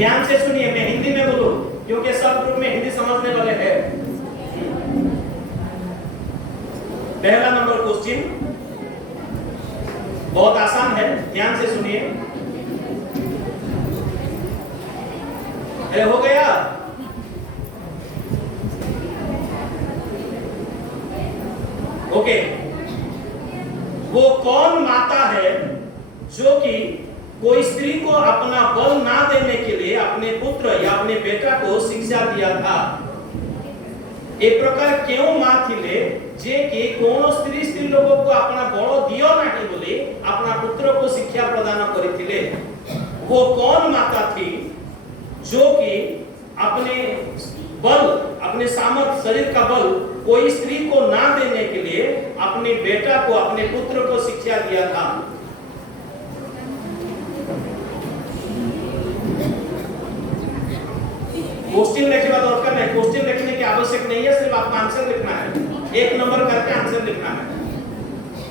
ध्यान से सुनिए, मैं हिंदी में बोलूं क्योंकि सब ग्रुप में हिंदी समझने वाले हैं। पहला नंबर क्वेश्चन बहुत आसान है, ध्यान से सुनिए। हो गया? ओके। वो कौन माता है जो कि कोई स्त्री को अपना बल ना देने के लिए अपने पुत्र या अपने बेटा को शिक्षा दिया था? एक प्रकार क्यों मां थिले जे कि कौन स्त्री लोगों को अपना बड़ दियो नाही बोली अपना पुत्र को शिक्षा प्रदान करिथिले? वो कौन माता थी जो कि अपने बल, अपने सामर्थ, शरीर का बल कोई स्त्री को ना देने के लिए अपने बेटा को, अपने पुत्र को शिक्षा दिया था? क्वेश्चन लिखने का दरकार नहीं, क्वेश्चन लिखने की आवश्यक नहीं है, सिर्फ आपको आंसर लिखना है, एक नंबर करके आंसर लिखना है।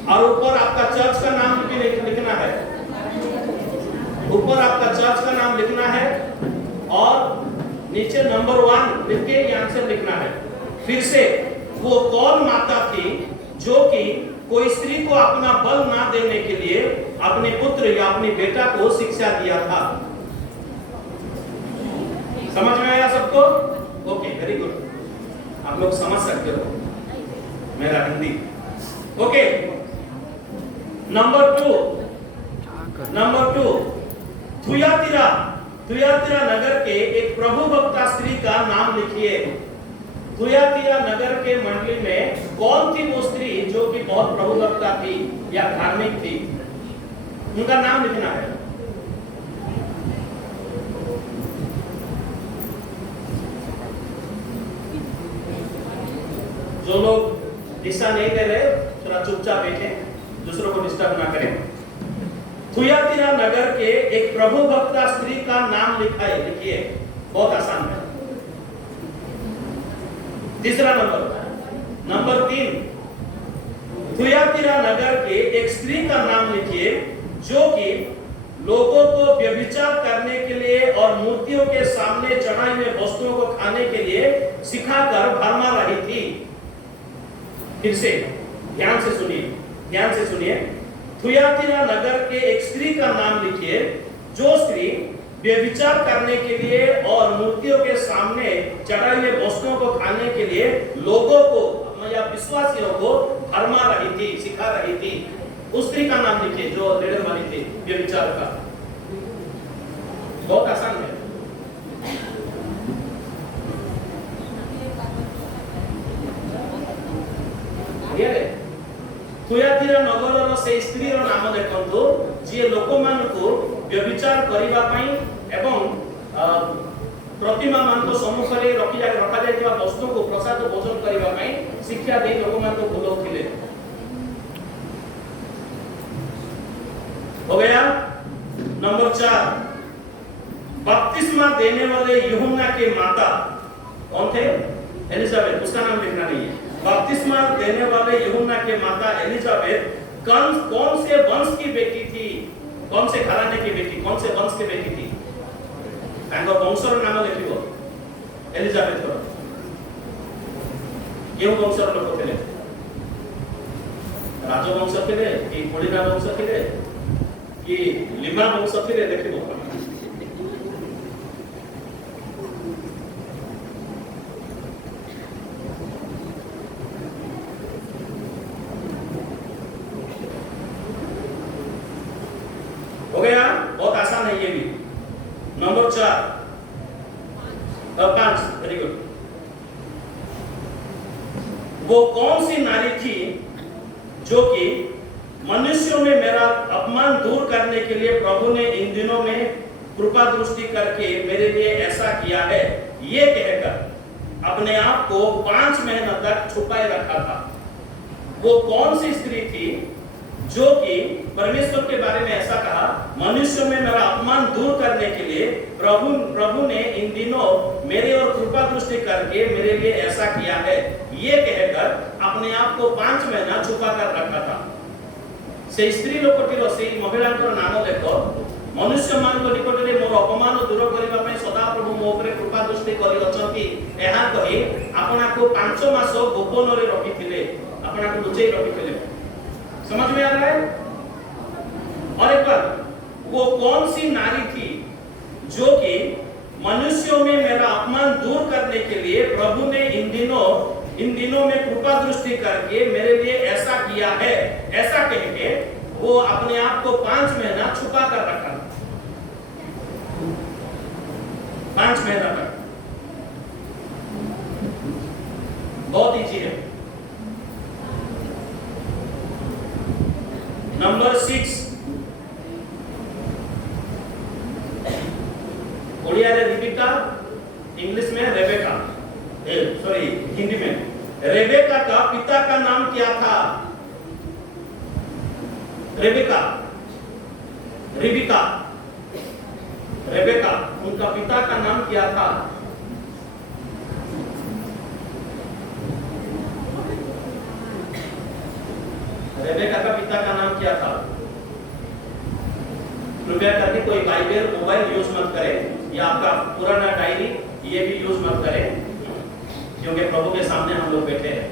और ऊपर आपका चर्च का नाम भी लिखना है, ऊपर आपका चर्च का नाम लिखना है और नीचे नंबर 1 लिख के ये आंसर लिखना है। फिर से, वो कौन माता थी जो कि कोई स्त्री को अपना बल ना देने के लिए अपने पुत्र या अपने बेटा को शिक्षा दिया था? समझ में आया सबको? ओके, वेरी गुड, आप लोग समझ सकते हो मेरा हिंदी। ओके, नंबर 2 थुयातिरा नगर के एक प्रभु भक्ता स्त्री का नाम लिखिए। थुयातिरा नगर के मंडली में कौन थी वो स्त्री जो कि बहुत प्रभु भक्ता थी या धार्मिक थी? उनका नाम लिखना है। जो लोग दिशा नहीं दे रहे थोड़ा चुपचाप बैठे, दूसरों को डिस्टर्ब ना करें। थुयातिरा नगर के एक प्रभु भक्ता स्त्री का नाम लिखिए, बहुत आसान है। तीसरा नंबर 3, थुयातिरा नगर के एक स्त्री का नाम लिखिए जो कि लोगों को व्यभिचार करने के लिए और मूर्तियों के सामने चढ़ाई हुए वस्तुओं को खाने के लिए सिखाकर भरमा रही थी। फिर से ध्यान से सुनिए। थुयातिरा नगर के एक स्त्री का नाम लिखिए जो स्त्री व्यभिचार करने के लिए और मूर्तियों के सामने चढ़ाई हुए वस्तुओं को खाने के लिए लोगों को या विश्वासियों को भरमा रही थी, सिखा रही थी। उस स्त्री का नाम लिखिए जो लीडर वाली थी व्यभिचार का। बहुत आसान है। थुयातिरा नगरर से स्त्री नाम देखंतु जे लोक मानकु व्यभिचार करिबा पई एवं प्रतिमा मान सम्मुख रे रखा जायतिबा वस्तु को प्रसाद भोजन करिबा पई शिक्षा दे लोक मान को बुलाउथिले। हो गया? नंबर 4, बपतिस्मा देने वाले यूहन्ना के माता कौन थे? एलिजाबेथ, उसका नाम लिखना नहीं है। बपतिस्मा देने वाले यूहन्ना के माता एलिजाबेथ कौन से वंश की बेटी थी? कौन से घराने की बेटी, कौन से वंश की बेटी थी? तांको वंशर नाम लिखिबो एलिजाबेथ को। केउ वंशर लोक थे? राजवंश थे कि कोलिरा वंश थे कि लिमा वंश थे? देखिबो। हो गया? बहुत आसान है ये भी। Number 5, very good. वो कौन सी नारी थी जो कि मनुष्यों में मेरा अपमान दूर करने के लिए प्रभु ने इन दिनों में कृपा दृष्टि करके मेरे लिए ऐसा किया है, ये कहकर अपने आप को 5 महीने तक छुपाए रखा था? वो कौन सी स्त्री थी जो कि परमेश्वर के बारे में ऐसा कहा, मनुष्य में मेरा अपमान दूर करने के लिए प्रभु ने इन दिनों मेरे और कृपा दृष्टि करके मेरे लिए ऐसा किया है, ये कहकर अपने आप को 5 महीना छुपा कर रखा था? से स्त्री लोकटीर से महिला नाम देख, मनुष्य मान निकट में मोर अपमान दूर करने प्रभु मो ऊपर कृपा दृष्टि करि अछंती एहा कहि आपना को 5 मास गोपन रे रखिथिले, आपना को लुचै रखिथिले। समझ में आ रहा है? और एक बार वो कौन सी नारी थी जो कि मनुष्यों में मेरा अपमान दूर करने के लिए प्रभु ने इन दिनों में कृपा दृष्टि करके मेरे लिए ऐसा किया है, ऐसा कह के वो अपने आप को 5 महीना छुपा कर रखा, 5 महीना तक। बहुत इजी है। नंबर 6 ओडिया रे रिबिका, इंग्लिश में रेबेका, सॉरी हिंदी में रेबेका का पिता का नाम क्या था? रेबेका, रिबिका, रेबेका, उनका पिता का नाम क्या था? रेबेका का पिता का नाम क्या था? कृपया करके कोई बाइबल मोबाइल यूज मत करें, या आपका पुराना डायरी ये भी यूज मत करें, क्योंकि प्रभु के सामने हम लोग बैठे हैं।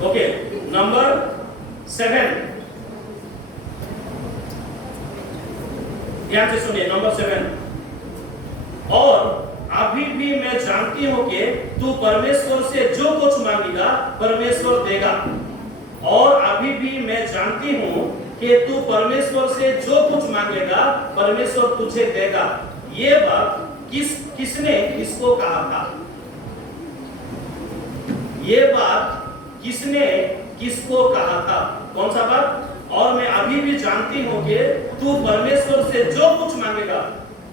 ओके, नंबर 7, ध्यान से सुनिए। नंबर 7, और अभी भी मैं जानती हूं कि तू परमेश्वर से जो कुछ मांगेगा परमेश्वर देगा, और अभी भी मैं जानती हूं कि तू परमेश्वर से जो कुछ मांगेगा परमेश्वर तुझे देगा। ये बात किसने किसको कहा था? ये बात किसने किसको कहा था? कौन सा बात? और मैं अभी भी जानती हूं कि तू परमेश्वर से जो कुछ मांगेगा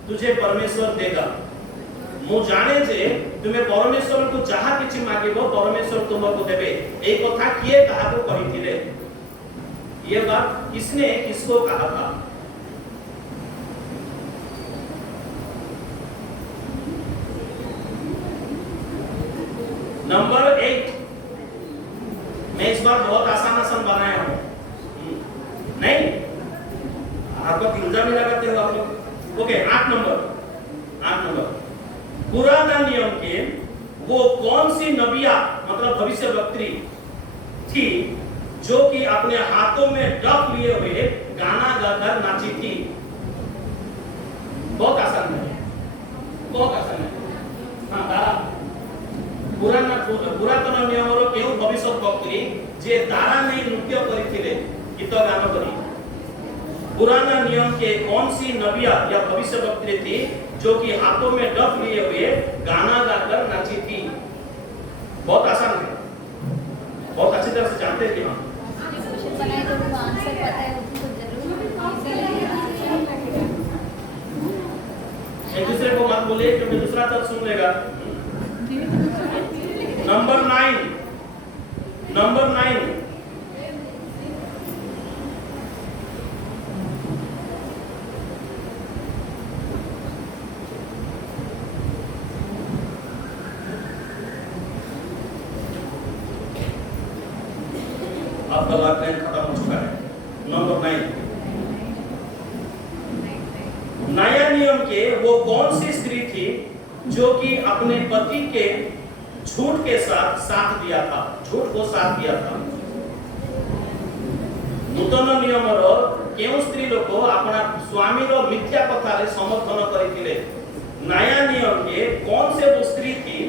तुझे परमेश्वर देगा। मु जाने जे तुमे परमेश्वर को जहा किछि मांगेबो परमेश्वर तुमको देबे। ए कथा किए कहा को कहिथिले? ये बात किसने किसको कहा था? नंबर 8, मैं इस बार बहुत आसान बनाया हूं, नहीं आपको किंजा भी लगाते हो आप लोग। ओके, 8 नंबर, पुराना नियम के वो कौन सी नबिया मतलब भविष्यवक्त्री थी जो कि अपने हाथों में डफ लिए हुए गाना गाकर नाची थी? बहुत आसान है, बहुत आसान है। हाँ, पुरातन नियम रो केउ भविष्यवक्त्री जे तारा में नृत्य करिथिले, गीत गान करी। पुराना नियम के कौन सी नबिया या भविष्यवक्त्री थी जो कि हाथों में डफ लिए हुए गाना गाकर नाची थी? बहुत आसान है, बहुत अच्छी तरह से जानते हैं कि हम बनाए तो वो आंसर पता है उसको जरूर एक दूसरे को मत बोलिए क्योंकि दूसरा तब सुन लेगा। नंबर 9, आपका लाइन खत्म हो चुका है। नंबर 9, नया नियम के वो कौन सी स्त्री थी जो कि अपने पति के झूठ के साथ दिया था, झूठ को साथ दिया था? नूतन नियम रो केउ स्त्री लोक अपना स्वामी रो मिथ्या कथा रे समर्थन करिथिले? नया नियम के कौन से वो स्त्री थी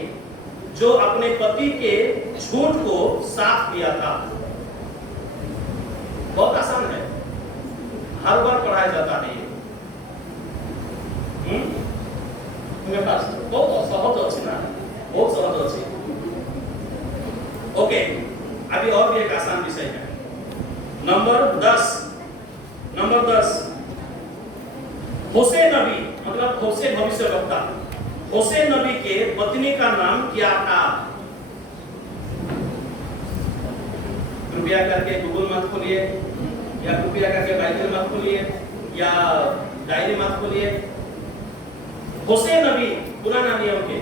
जो अपने पति के झूठ को साथ दिया था? बहुत आसान है, हर बार पढ़ाया जाता है ये। मेरे पास बहुत सहज अच्छी ना, बहुत सहज अच्छी। ओके, अभी और भी एक आसान विषय है। नंबर 10, होशे नबी मतलब होशे भविष्यवक्ता, होशे नबी के पत्नी का नाम क्या था? कृपया करके गूगल मत खोलिए, या कृपया करके बाइबल मत खोलिए, या डायरी मत खोलिए। होशे नबी पुराना नियम के,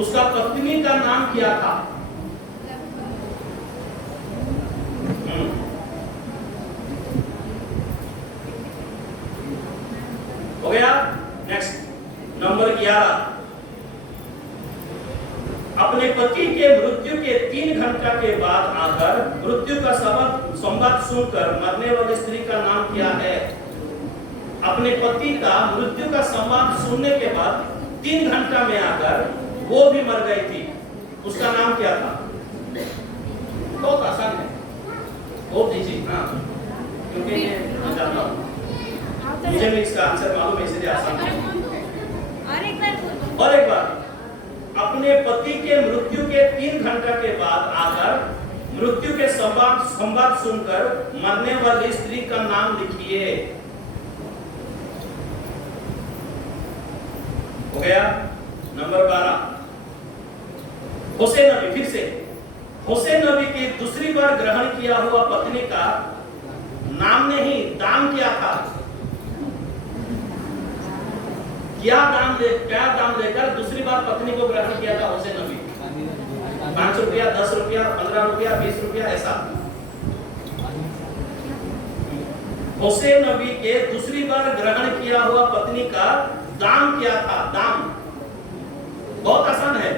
उसका पत्नी का नाम क्या था? हो गया। नेक्स्ट नंबर 11, अपने पति के मृत्यु के 3 घंटा के बाद आकर मृत्यु का संवाद सुनकर मरने वाली स्त्री का नाम क्या है? अपने पति का मृत्यु का संवाद सुनने के बाद 3 घंटा में आकर वो भी मर गई थी, उसका नाम क्या था? बहुत आसान है, बहुत इजी। हाँ, क्योंकि मैं जानता हूँ, मुझे भी इसका आंसर मालूम है, इसलिए आसान है। और एक बार, अपने पति के मृत्यु के 3 घंटा के बाद आकर मृत्यु के संवाद सुनकर मरने वाली स्त्री का नाम लिखिए। हो गया। नंबर 12, हुसैन नबी, फिर से हुसैन नबी की दूसरी बार ग्रहण किया हुआ पत्नी का नाम नहीं, दाम क्या था? क्या दाम लेकर दूसरी बार पत्नी को ग्रहण किया था हुसैन नबी? 5 रुपया, 10 रुपया, 15 रुपया, 20 रुपया, ऐसा। हुसैन नबी के दूसरी बार ग्रहण किया हुआ पत्नी का दाम क्या था? दाम बहुत आसान है।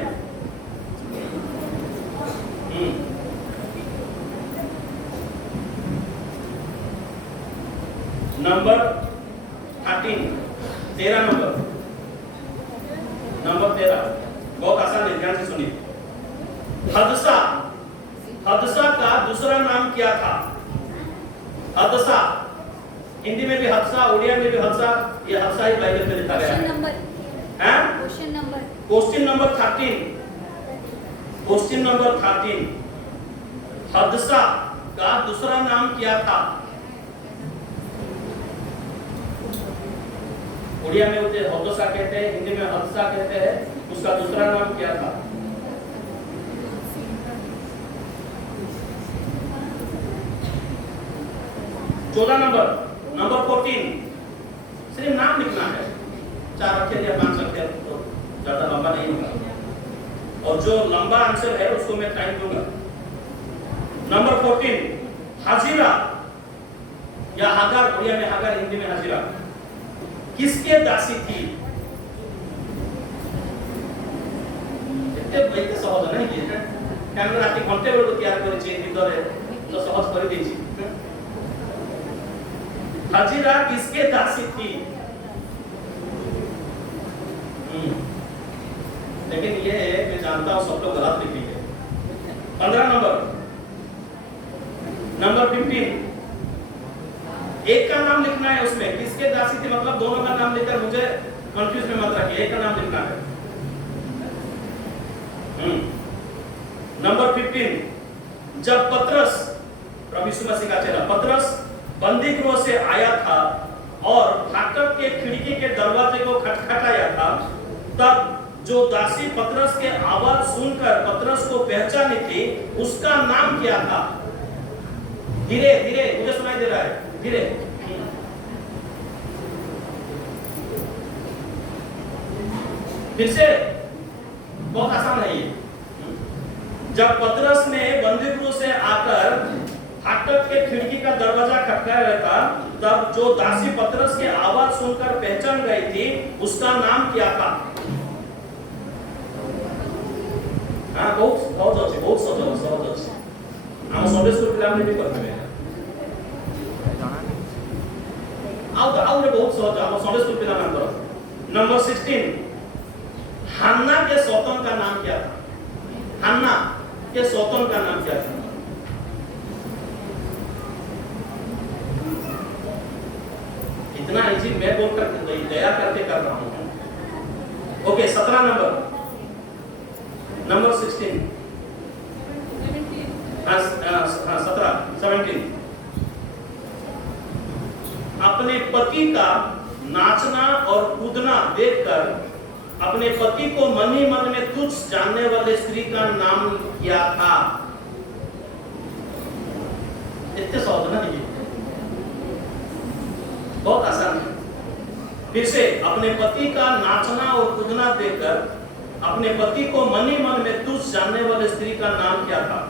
नंबर 13 नंबर 13 बहुत आसान है, ध्यान से सुनिए। हदसा का दूसरा नाम क्या था? हदसा, हिंदी में भी हदसा, उड़िया में भी हदसा, ये हदसा ही बाइबल में लिखा गया है। क्वेश्चन नंबर 13, हदसा का दूसरा नाम क्या था? उड़िया में उसे हदसा कहते हैं, हिंदी में हदसा कहते हैं, उसका दूसरा नाम क्या था? नंबर 14, सिर्फ नाम लिखना है, 4 अक्षर या 5 अक्षर, तो ज्यादा लंबा नहीं होगा, और जो लंबा आंसर है उसको मैं टाइम दूंगा। नंबर 14, हाजिरा या हागर, उड़िया में हागर, हिंदी में हाजिरा, किसके दासी थी? एते सहज नहीं कि हम राति घंटे बेलू तैयार करेছি ভিতরে तो सहज कर देছি। हाजिरा किसके दासी थी? लेकिन ये मैं जानता हूं सब लोग गलत लिखेंगे। 15 नंबर 15, एक का नाम लिखना है उसमें, किसके दासी थी मतलब दोनों का नाम लिखकर मुझे कंफ्यूज में मत रखिए, एक का नाम लिखना है। नंबर 15, जब पतरस, प्रभु यीशु मसीह का चेला पतरस बंदी गृह से आया था और फाटक के खिड़की के दरवाजे को खटखटाया था, तब जो दासी पतरस के आवाज सुनकर पतरस को पहचानी थी, उसका नाम क्या था? धीरे धीरे, मुझे सुनाई दे रहा है, धीरे। फिर से, बहुत आसान है ये। जब पतरस ने बंदीगृह से आकर फाटक के खिड़की का दरवाजा खटखटाया था, तब जो दासी पतरस की आवाज सुनकर पहचान गई थी, उसका नाम क्या था? हाँ, बहुत सहज अच्छे। हम संडे स्कूल पिलाने भी करते हैं। आओ रे, बहुत सहज, हम संडे स्कूल पिलाने करो। नंबर 16, हन्ना के सौतन का नाम क्या था? हन्ना के सौतन का नाम क्या था? इतना इजी मैं बोलकर दया करके कर रहा हूं। ओके, 17 नंबर 16, 17 अपने पति का नाचना और कूदना देखकर अपने पति को मन ही मन में तुच्छ जानने वाले स्त्री का नाम क्या था? इतने सहज ना लीजिए, बहुत आसान है। फिर से, अपने पति का नाचना और कूदना देखकर अपने पति को मन ही मन में तुच्छ जानने वाले स्त्री का नाम क्या था?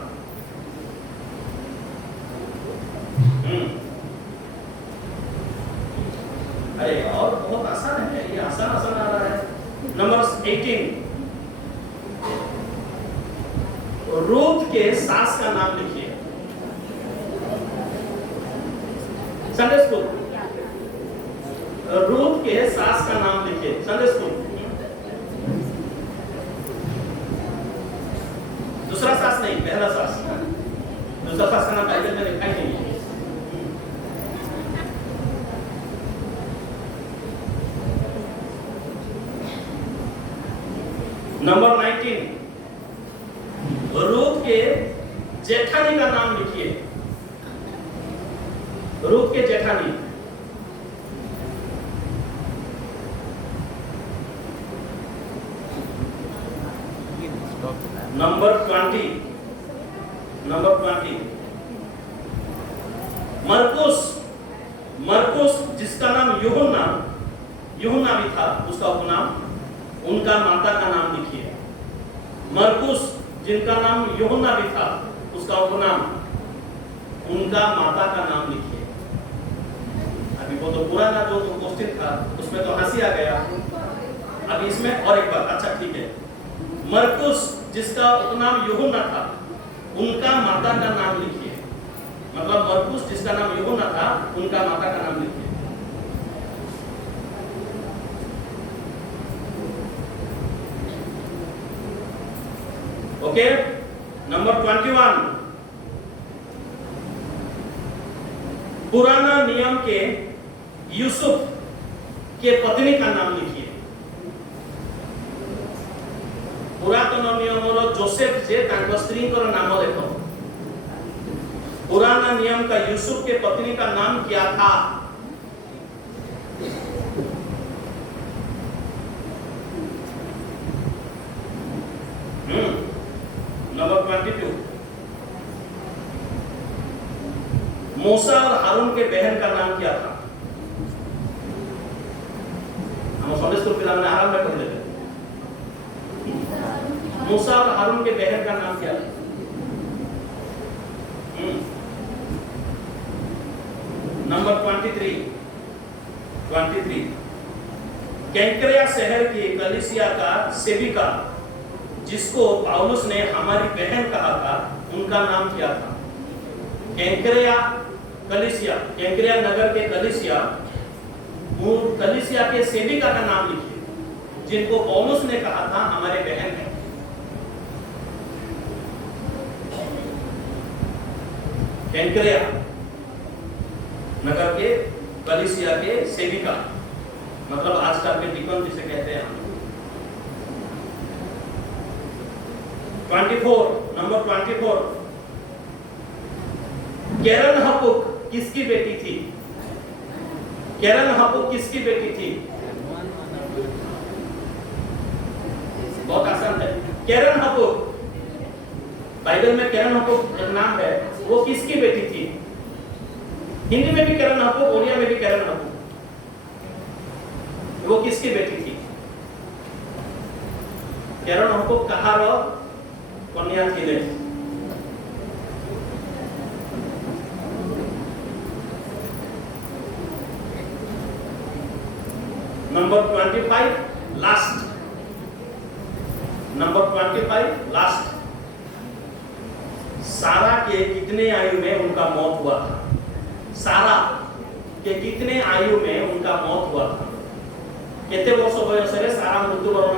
अरे और बहुत आसान है, ये आसान आसान आ रहा है। नंबर 18, रूथ के सास का नाम लिखिए। संडे स्कूल, रूथ के सास का नाम लिखिए। Sunday school. दूसरा सास नहीं, पहला सास। दूसरा सास का नाम बाइबल में लिखा ही नहीं है। नंबर 19, रूथ के जेठानी का नाम लिखिए। रूथ के जेठानी। नंबर 20, मरकुस जिसका नाम यूहन्ना भी था, उसका उपनाम, उनका माता का नाम लिखिए। मरकुस जिनका नाम यूहन्ना भी था, उसका उपनाम, उनका माता का नाम लिखिए। अभी वो तो पुराना जो क्वेश्चन था उसमें तो हंसी आ गया। अब इसमें और एक बार, अच्छा ठीक है, मरकुस जिसका उपनाम यूहन्ना था, उनका माता का नाम लिखिए। मतलब मरकुस जिसका नाम यूहन्ना था, उनका माता का नाम लिखिए। ओके, नंबर 21, पुराना नियम के यूसुफ के पत्नी का नाम लिखिए। पुरातन नियम जोसेफ जे तांको स्त्री को नाम देखो। पुराना नियम का यूसुफ के पत्नी का नाम क्या था? नंबर 22, मूसा और हारून के बहन का नाम क्या था? हम संडे स्कूल पिला में आराम में पढ़ लेते। मूसा और हारून के बहन का नाम क्या था? नंबर 23, कैंक्रिया शहर की कलीसिया का सेविका जिसको पौलुस ने हमारी बहन कहा था, उनका नाम क्या था? कैंक्रिया नगर के कलीसिया के सेविका का नाम लिखिए, जिनको पौलुस ने कहा था हमारे बहन है। कैंक्रिया नगर के कलीसिया के सेविका, मतलब आजकल के डिकन जिसे कहते हैं। 24, नंबर 24, कैरन हपुक किसकी बेटी थी? कैरन हपुक किसकी बेटी थी? बहुत आसान है। कैरन हपुक, बाइबल में कैरन हपुक एक नाम है, वो किसकी बेटी थी? हिंदी में भी कैरन हपुक, ओडिया में भी कैरन हपुक, वो किसकी बेटी थी? कैरन हपुक कहार कन्या थी। नंबर 25, लास्ट, सारा के कितने आयु में उनका मौत हुआ था? सारा के कितने आयु में उनका मौत हुआ था? केते वर्ष बयस रे सारा मृत्युवरण